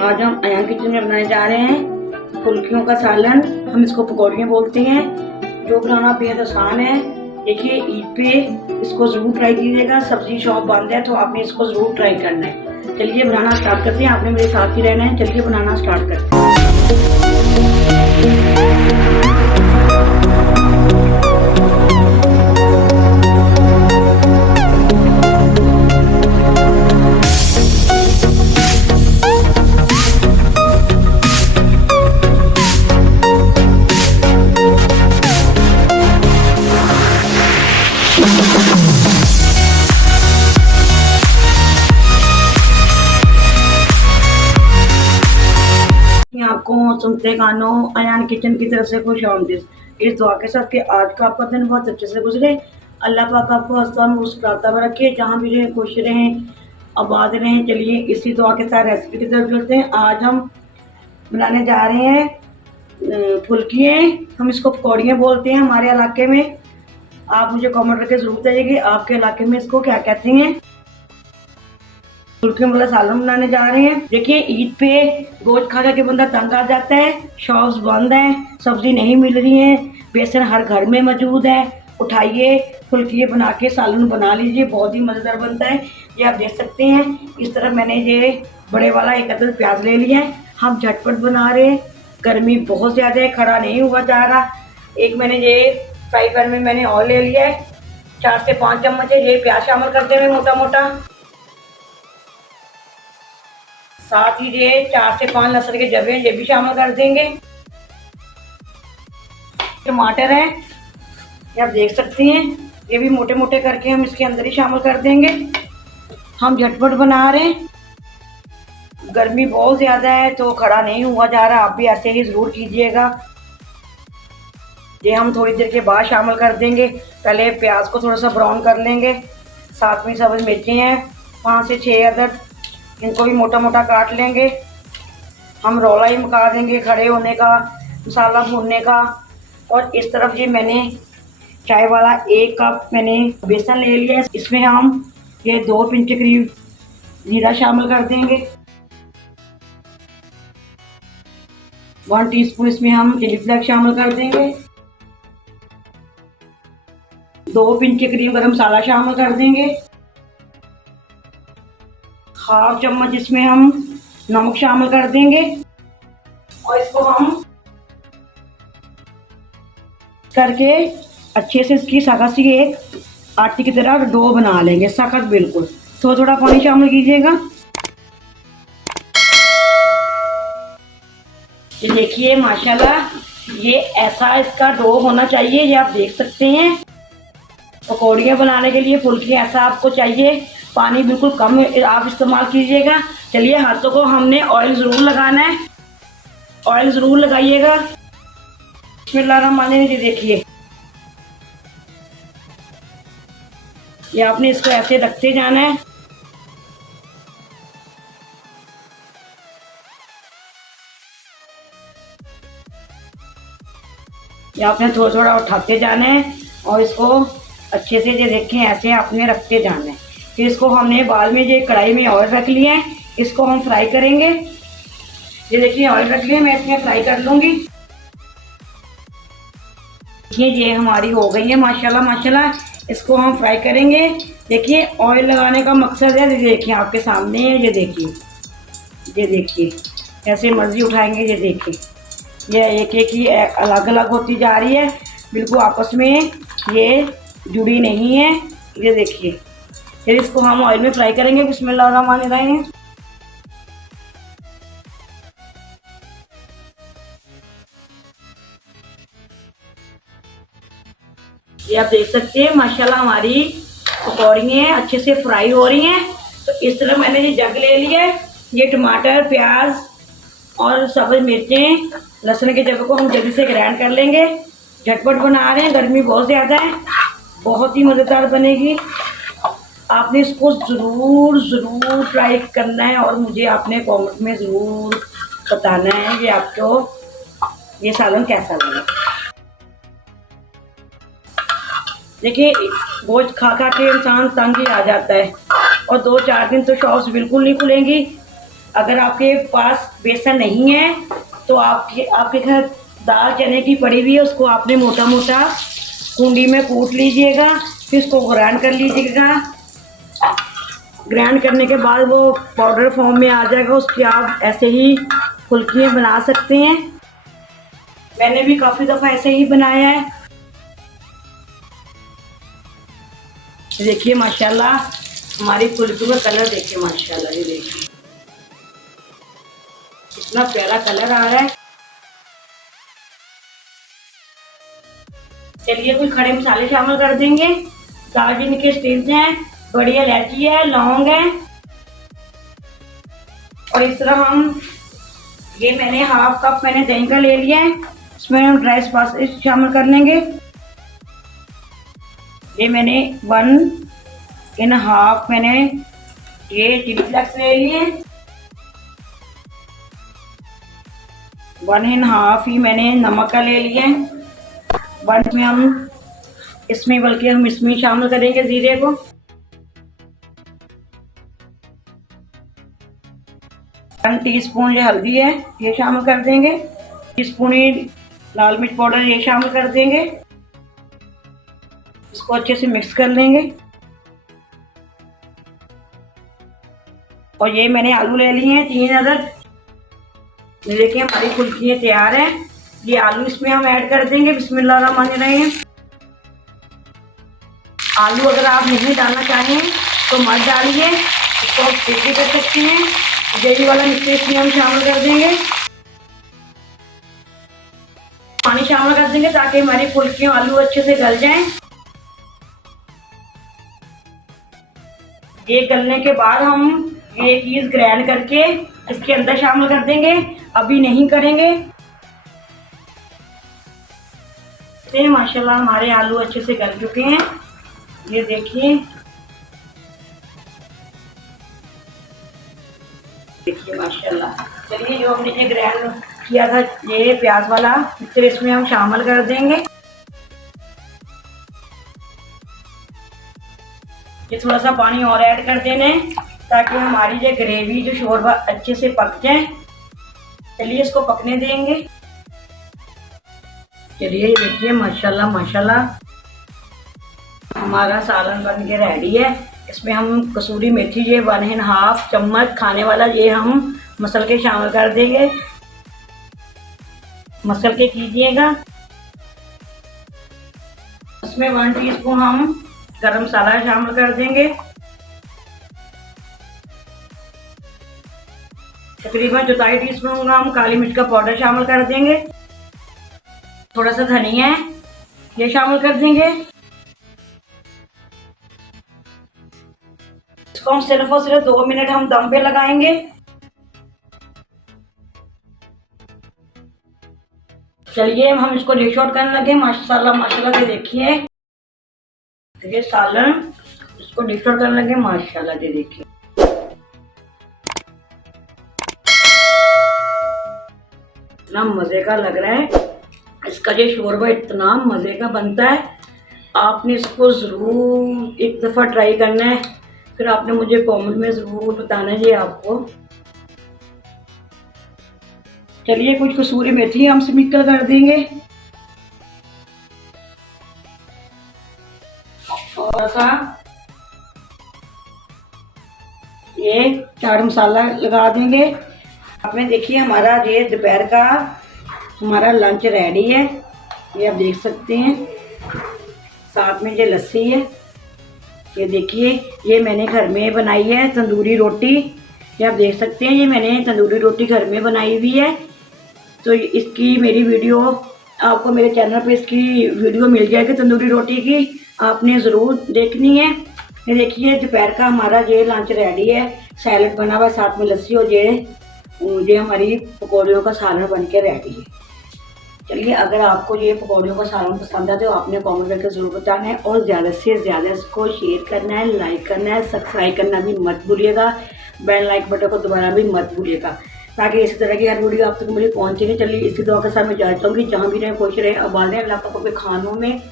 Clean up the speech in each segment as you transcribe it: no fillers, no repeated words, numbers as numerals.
आज हम अयान किचन में बनाने जा रहे हैं फुल्कियों का सालन। हम इसको पकौड़ियाँ बोलते हैं, जो बनाना बेहद आसान है। देखिए, ईद पे इसको जरूर ट्राई कीजिएगा। सब्जी शॉप बंद है तो आपने इसको जरूर ट्राई करना है। चलिए बनाना स्टार्ट करते हैं, आपने मेरे साथ ही रहना है। चलिए बनाना स्टार्ट करते हैं। आपको सुनते कानों अयान किचन की तरफ से खुश आमदीद। इस दुआ के साथ कि आज का आपका दिन बहुत अच्छे से गुजरे। अल्लाह पाक आपको हसन मुस्कुराता हुआ रखे, जहाँ भी रहें खुश रहें, आबाद रहें। चलिए इसी दुआ के साथ रेसिपी की तरफ चलते हैं। आज हम बनाने जा रहे हैं फुल्कियाँ। हम इसको पकौड़ियाँ बोलते हैं हमारे इलाके में। आप मुझे कमेंट करके जरूर बताइए आपके इलाके में इसको क्या कहते हैं। फुल्कियों वाला सालन बनाने जा रहे हैं। देखिए, ईद पे गोश्त खा के बंदा तंग आ जाता है। शॉप्स बंद हैं, सब्जी नहीं मिल रही है, बेसन हर घर में मौजूद है। उठाइए, फुल्कियाँ बना के सालन बना लीजिए, बहुत ही मज़ेदार बनता है। ये आप देख सकते हैं। इस तरह मैंने ये बड़े वाला एक अदद प्याज ले लिया है। हम झटपट बना रहे हैं, गर्मी बहुत ज़्यादा है, खड़ा नहीं हुआ जा रहा। एक मैंने ये फ्राई पैन में मैंने ऑयल ले लिया है, 4 से 5 चम्मच है। ये प्याज शामिल करते हुए मोटा मोटा, साथ ही ये 4 से 5 लहसुन के जबे ये भी शामिल कर देंगे। टमाटर है, ये आप देख सकते हैं, ये भी मोटे मोटे करके हम इसके अंदर ही शामिल कर देंगे। हम झटपट बना रहे हैं, गर्मी बहुत ज़्यादा है तो खड़ा नहीं हुआ जा रहा। आप भी ऐसे ही ज़रूर कीजिएगा। ये हम थोड़ी देर के बाद शामिल कर देंगे। पहले प्याज को थोड़ा सा ब्राउन कर लेंगे। साथ में सब्ज़ मिर्चें हैं 5 से 6 अदद, इनको भी मोटा मोटा काट लेंगे। हम रोला ही मका देंगे खड़े होने का, मसाला भूनने का। और इस तरफ ये मैंने चाय वाला 1 कप मैंने बेसन ले लिया है। इसमें हम ये 2 पिंच के करीब जीरा शामिल कर देंगे। 1 टीस्पून इसमें हम चिली फ्लेक्स शामिल कर देंगे। 2 पिंच के करीब गरम मसाला शामिल कर देंगे। 1/2 चम्मच इसमें हम नमक शामिल कर देंगे। और इसको हम करके अच्छे से इसकी सख्त सी एक आटे की तरह डो बना लेंगे, सख्त बिल्कुल। थोड़ा थोड़ा पानी शामिल कीजिएगा। ये देखिए माशाल्लाह, ये ऐसा इसका डो होना चाहिए। ये आप देख सकते हैं, पकौड़ियाँ बनाने के लिए फुल्कियाँ ऐसा आपको चाहिए। पानी बिल्कुल कम आप इस्तेमाल कीजिएगा। चलिए, हाथों को हमने ऑयल ज़रूर लगाना है, ऑयल ज़रूर लगाइएगा। बिस्मिल्लाहिर्रहमानिर्रहीम। देखिए, ये आपने इसको ऐसे रखते जाना है। ये आपने थोड़ा थोड़ा उठाते जाना है और इसको अच्छे से, ये देखें, ऐसे आपने रखते जाना है। फिर इसको हमने बाद में ये कढ़ाई में ऑयल रख लिया है, इसको हम फ्राई करेंगे। ये देखिए, ऑयल रख लिया, मैं इसमें फ्राई कर लूँगी। ये हमारी हो गई है माशाल्लाह माशाल्लाह। इसको हम फ्राई करेंगे। देखिए, ऑयल लगाने का मकसद है, ये देखिए आपके सामने है। ये देखिए, ये देखिए, ऐसे मर्जी उठाएंगे। ये देखिए, ये एक एक ही अलग अलग होती जा रही है, बिल्कुल आपस में ये जुड़ी नहीं है। ये देखिए, फिर इसको हम ऑयल में फ्राई करेंगे। बिस्मिल्लाहिर्रहमानिर्रहीम। ये आप देख सकते हैं माशाल्लाह, हमारी पकौड़ियाँ अच्छे से फ्राई हो रही हैं। तो इस तरह मैंने ये जग ले लिया है। ये टमाटर, प्याज और सब्ज़ मिर्चें, लहसुन के जगह को हम जल्दी से ग्राइंड कर लेंगे। झटपट बना रहे हैं, गर्मी बहुत ज़्यादा है, बहुत ही मज़ेदार बनेगी। आपने इसको ज़रूर ट्राई करना है और मुझे आपने कमेंट में ज़रूर बताना है कि आपको ये सालन कैसा लगा। देखिए, गोश्त खा के इंसान तंग ही आ जाता है और 2-4 दिन तो शॉप्स बिल्कुल नहीं खुलेंगी। अगर आपके पास बेसन नहीं है तो आपके घर दाल चने की पड़ी हुई है, उसको आपने मोटा मोटा कुंडी में कूट लीजिएगा, फिर उसको ग्राइंड कर लीजिएगा। ग्राइंड करने के बाद वो पाउडर फॉर्म में आ जाएगा, उसकी आप ऐसे ही फुल्कियाँ बना सकते हैं। मैंने भी काफ़ी दफ़ा ऐसे ही बनाया है। देखिए माशाल्लाह हमारी फुल्की का कलर देखिए माशाल्लाह, ये देखिए कितना प्यारा कलर आ रहा है। चलिए कुछ खड़े मसाले शामिल कर देंगे। दालचीनी के स्टिक्स हैं, बड़ी इलायची है, लौंग है, और इस तरह हम ये मैंने हाफ कप मैंने दही का ले लिया है, इसमें हम ड्राई स्पाइसेस शामिल कर लेंगे। ये मैंने 1.5 मैंने ये चिली फ्लेक्स ले लिए, 1.5 ही मैंने नमक का ले लिया है। 1 में हम इसमें शामिल करेंगे जीरे को। 1 टीस्पून जो हल्दी है ये शामिल कर देंगे। टीस्पून ही लाल मिर्च पाउडर ये शामिल कर देंगे। इसको अच्छे से मिक्स कर लेंगे। और ये मैंने आलू ले लिए हैं 3 अदद। देखिए हमारी फुल्कियाँ तैयार हैं। ये आलू इसमें हम ऐड कर देंगे। बिस्मिल्लाहिर्रहमानिर्रहीम। आलू अगर आप नहीं डालना चाहें तो मत डालिए, इसको आप स्किप भी कर सकते हैं। ग्रेवी वाला मिक्सचर इसमें हम शामिल कर देंगे। पानी शामिल कर देंगे ताकि हमारी फुल्कियाँ आलू अच्छे से गल जाएं। ये गलने के बाद हम ये चीज़ ग्राइंड करके इसके अंदर शामिल कर देंगे। अभी नहीं करेंगे। माशाल्लाह हमारे आलू अच्छे से गल चुके हैं, ये देखिए। देखिए माशाल्लाह। चलिए जो हमने ये ग्राइंड किया था ये प्याज वाला मिक्सचर इसमें हम शामिल कर देंगे। ये थोड़ा सा पानी और ऐड कर देना है ताकि हमारी ये ग्रेवी जो शोरबा अच्छे से पक जाए। चलिए इसको पकने देंगे। चलिए देखिए माशाल्लाह माशाल्लाह हमारा सालन बन के रेडी है। इसमें हम कसूरी मेथी ये 1.5 चम्मच खाने वाला ये हम मसल के शामिल कर देंगे। मसल के कीजिएगा। इसमें 1 टीस्पून हम गरम मसाला शामिल कर देंगे। तकरीबन 4 टीस्पून हम काली मिर्च का पाउडर शामिल कर देंगे। थोड़ा सा धनिया है ये शामिल कर देंगे। इसको हम सिर्फ और सिर्फ 2 मिनट हम दम पे लगाएंगे। चलिए हम इसको डिश आउट करने लगे। माशाल्लाह माशाल्लाह के देखिए ये सालन इसको डिश आउट करने लगे। माशाल्लाह ये देखिए इतना मजे का लग रहा है। इसका ये शोरबा इतना मजे का बनता है। आपने इसको ज़रूर एक दफ़ा ट्राई करना है, फिर आपने मुझे कमेंट में ज़रूर बताना है आपको। चलिए कुछ कसूरी मेथी हम स्प्रिंकल कर देंगे और सा ये चाट मसाला लगा देंगे। आपने देखिए हमारा ये दोपहर का हमारा लंच रेडी है, ये आप देख सकते हैं। साथ में ये लस्सी है, ये देखिए ये मैंने घर में बनाई है तंदूरी रोटी। ये आप देख सकते हैं ये मैंने तंदूरी रोटी घर में बनाई हुई है। तो इसकी मेरी वीडियो आपको मेरे चैनल पे इसकी वीडियो मिल जाएगी तंदूरी रोटी की, आपने ज़रूर देखनी है। ये देखिए दोपहर का हमारा ये लंच रेडी है। सैलड बना हुआ है, साथ में लस्सी और ये हमारी पकौड़ियों का सालन बन के रेडी है। चलिए अगर आपको ये पकौड़ियों का सालन पसंद है तो आपने कमेंट करके ज़रूर बताना है और ज़्यादा से ज़्यादा इसको शेयर करना है, लाइक करना है, सब्सक्राइब करना भी मत भूलिएगा। बेल लाइक बटन को दोबारा भी मत भूलिएगा ताकि इस तरह की हर वीडियो आप तक मुझे पहुँचेगी। चलिए इसी दुआ के साथ मैं जाना चाहूँगी जहाँ भी रहें खुश रहें, आबाद रहें, अल्लाह पाक के खानों में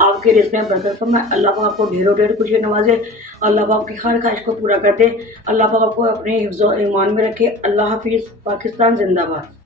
आपके रिस्क में बरकत फरमाए। अल्लाह पाक आपको ढेरों ढेर खुशी नवाजे। अल्लाह पाक आपकी हर ख्वाहिश को पूरा कर दे। अल्लाह पाक आपको अपने हिफ्ज़ व ईमान में रखे। अल्लाह हाफिज़। पाकिस्तान जिंदाबाद।